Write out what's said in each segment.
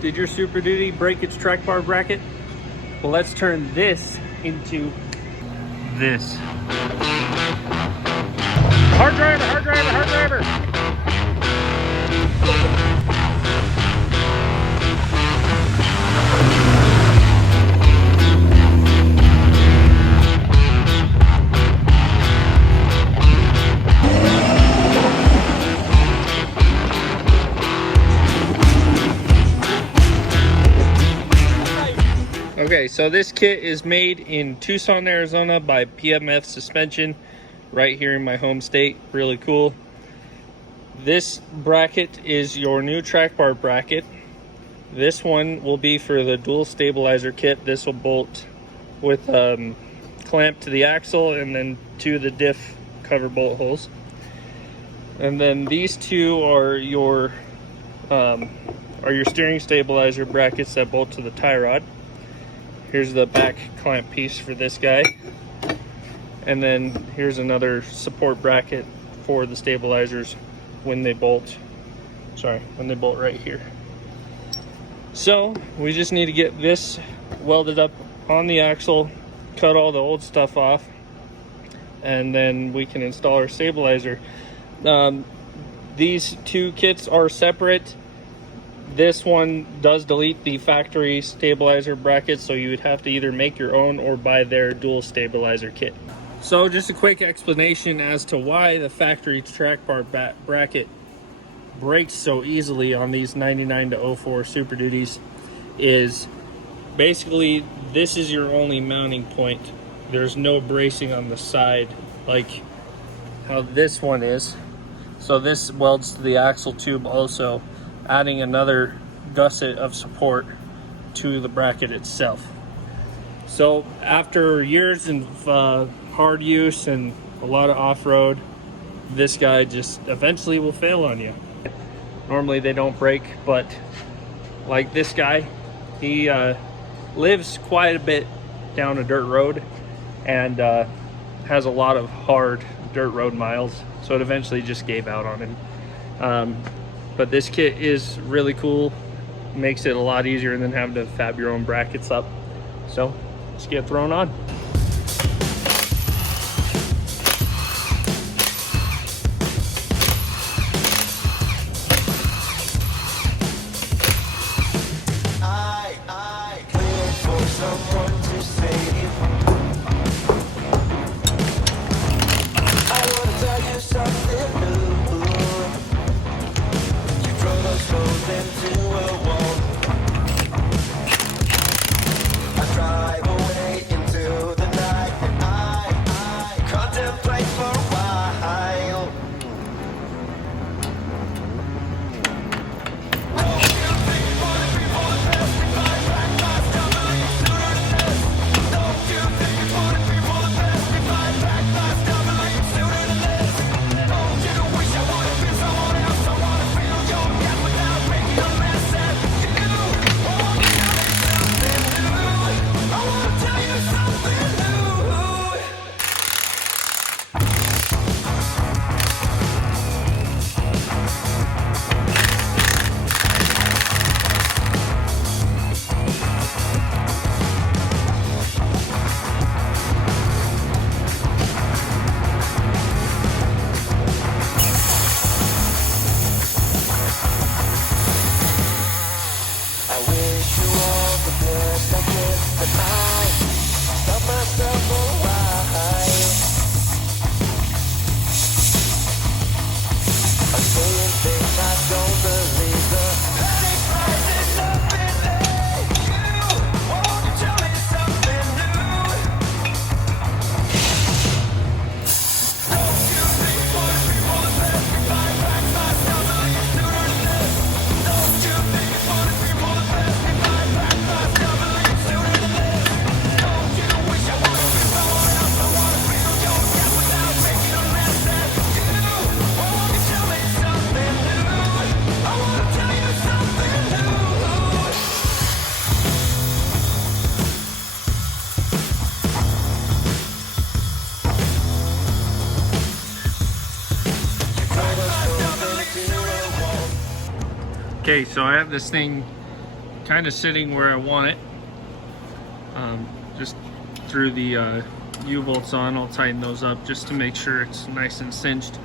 Did your Super Duty break its track bar bracket? Well, let's turn this into this. Hard driver, hard driver, hard driver. Okay, so this kit is made in Tucson, Arizona by PMF Suspension, right here in my home state. Really cool. This bracket is your new track bar bracket. This one will be for the dual stabilizer kit. This will bolt with clamp to the axle and then to the diff cover bolt holes. And then these two are your steering stabilizer brackets that bolt to the tie rod. Here's the back clamp piece for this guy. And then here's another support bracket for the stabilizers when they bolt right here. So we just need to get this welded up on the axle, cut all the old stuff off, and then we can install our stabilizer. These two kits are separate. This one does delete the factory stabilizer bracket, so you would have to either make your own or buy their dual stabilizer kit. So just a quick explanation as to why the factory track bar bracket breaks so easily on these 99 to 04 Super Duties is basically this is your only mounting point. There's no bracing on the side like how this one is. So this welds to the axle tube also, adding another gusset of support to the bracket itself. So after years of hard use and a lot of off-road, this guy just eventually will fail on you. Normally they don't break, but like this guy, he lives quite a bit down a dirt road and has a lot of hard dirt road miles, so it eventually just gave out on him. But this kit is really cool, makes it a lot easier than having to fab your own brackets up. So let's get thrown on. Okay, so I have this thing kind of sitting where I want it. Just threw the U-bolts on. I'll tighten those up just to make sure it's nice and cinched.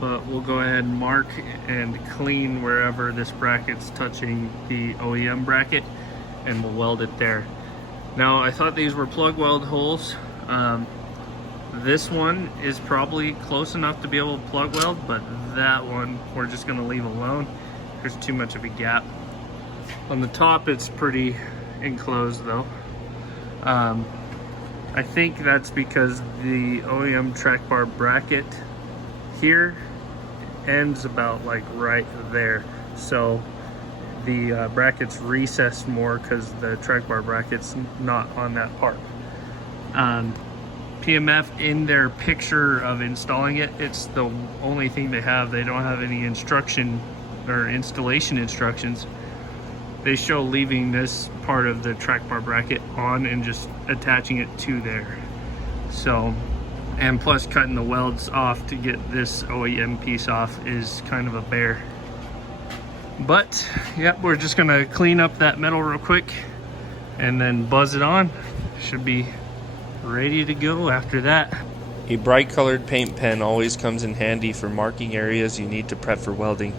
But we'll go ahead and mark and clean wherever this bracket's touching the OEM bracket, and we'll weld it there. Now, I thought these were plug weld holes. This one is probably close enough to be able to plug weld, but that one we're just gonna leave alone. There's too much of a gap. On the top, it's pretty enclosed though. I think that's because the OEM track bar bracket here ends about like right there. So the bracket's recessed more because the track bar bracket's not on that part. PMF, in their picture of installing it, it's the only thing they have. They don't have any instruction or installation instructions. They show leaving this part of the track bar bracket on and just attaching it to there. So, and plus cutting the welds off to get this OEM piece off is kind of a bear. But yep, we're just gonna clean up that metal real quick and then buzz it on. Should be ready to go after that. A bright colored paint pen always comes in handy for marking areas you need to prep for welding.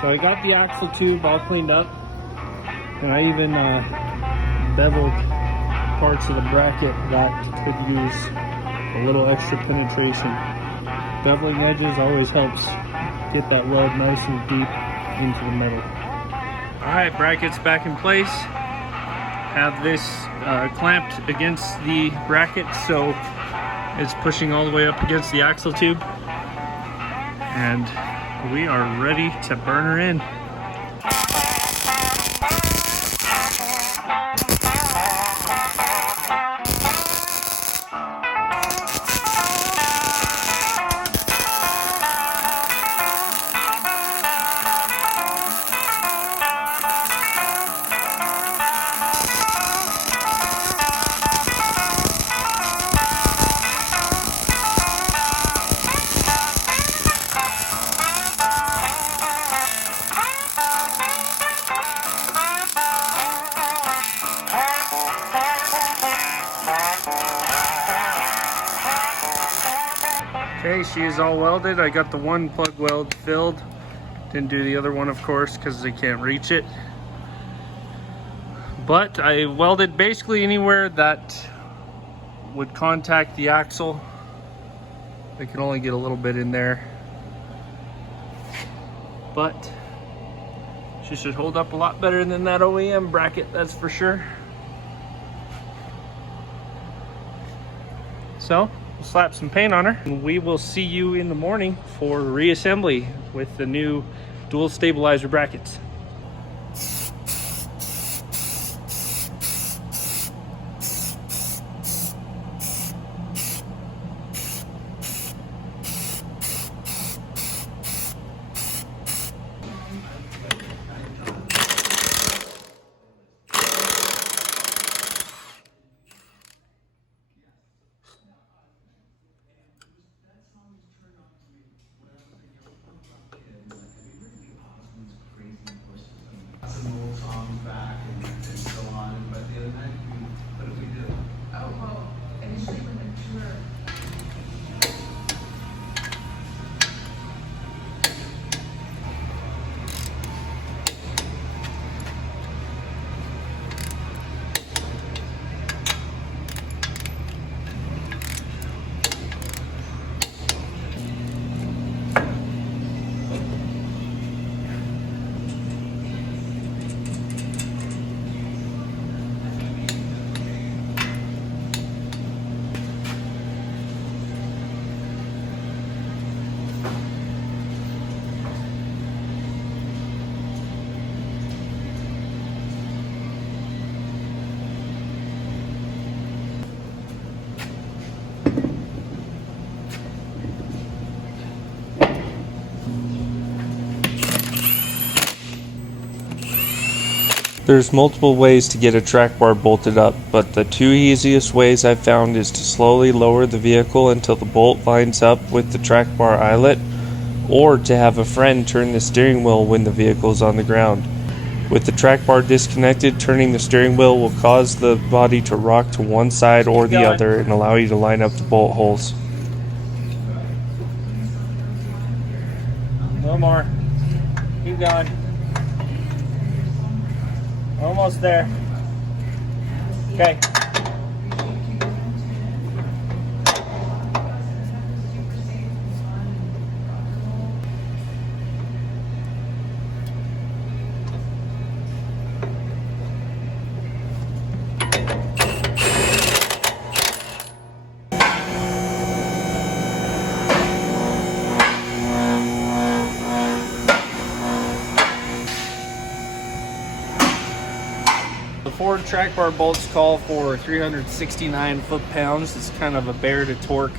So I got the axle tube all cleaned up, and I even beveled parts of the bracket that could use a little extra penetration. Beveling edges always helps get that weld nice and deep into the metal. Alright, bracket's back in place. Have this clamped against the bracket so it's pushing all the way up against the axle tube. And we are ready to burn her in. Okay, she is all welded. I got the one plug weld filled. Didn't do the other one, of course, because they can't reach it. But I welded basically anywhere that would contact the axle. I can only get a little bit in there. But she should hold up a lot better than that OEM bracket, that's for sure. So, we'll slap some paint on her, and we will see you in the morning for reassembly with the new dual stabilizer brackets. There's multiple ways to get a track bar bolted up, but the two easiest ways I've found is to slowly lower the vehicle until the bolt lines up with the track bar eyelet, or to have a friend turn the steering wheel when the vehicle is on the ground. With the track bar disconnected, turning the steering wheel will cause the body to rock to one side or the other and allow you to line up the bolt holes. No more. Keep going. Almost there. Okay. The Ford track bar bolts call for 369 foot-pounds. It's kind of a bear to torque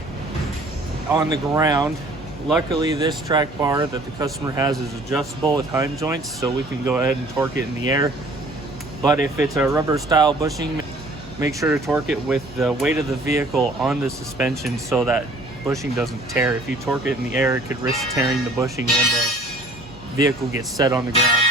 on the ground. Luckily, this track bar that the customer has is adjustable with heim joints, so we can go ahead and torque it in the air. But if it's a rubber style bushing, make sure to torque it with the weight of the vehicle on the suspension so that bushing doesn't tear. If you torque it in the air, it could risk tearing the bushing when the vehicle gets set on the ground.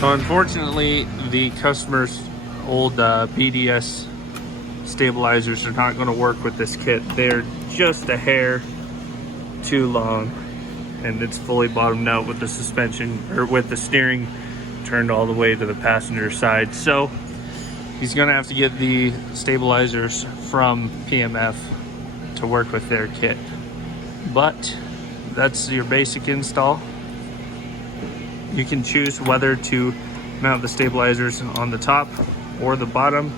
So unfortunately, the customer's old BDS stabilizers are not going to work with this kit. They're just a hair too long, and it's fully bottomed out with the suspension, or with the steering turned all the way to the passenger side. So he's going to have to get the stabilizers from PMF to work with their kit. But that's your basic install. You can choose whether to mount the stabilizers on the top or the bottom.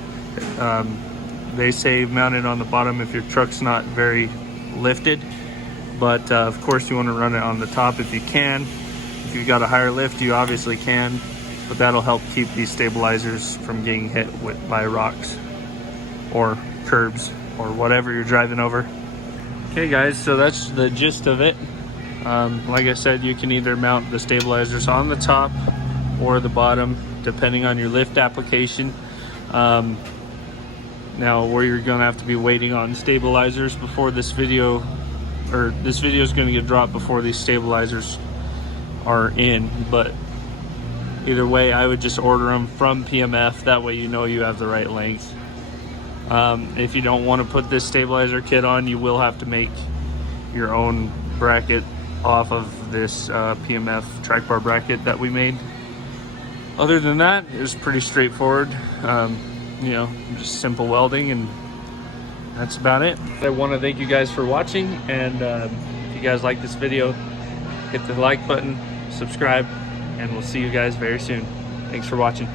They say mount it on the bottom if your truck's not very lifted, but of course you want to run it on the top if you can. If you've got a higher lift, you obviously can, but that'll help keep these stabilizers from getting hit by rocks or curbs or whatever you're driving over. Okay guys, so that's the gist of it. Like I said, you can either mount the stabilizers on the top or the bottom, depending on your lift application. Now, where you're going to have to be waiting on stabilizers before this video, or this video is going to get dropped before these stabilizers are in, but either way, I would just order them from PMF. That way you know you have the right length. If you don't want to put this stabilizer kit on, you will have to make your own bracket off of this PMF track bar bracket that we made. Other than that, it was pretty straightforward. You know, just simple welding, and that's about it. I want to thank you guys for watching, and if you guys like this video, hit the like button, subscribe, and we'll see you guys very soon. Thanks for watching.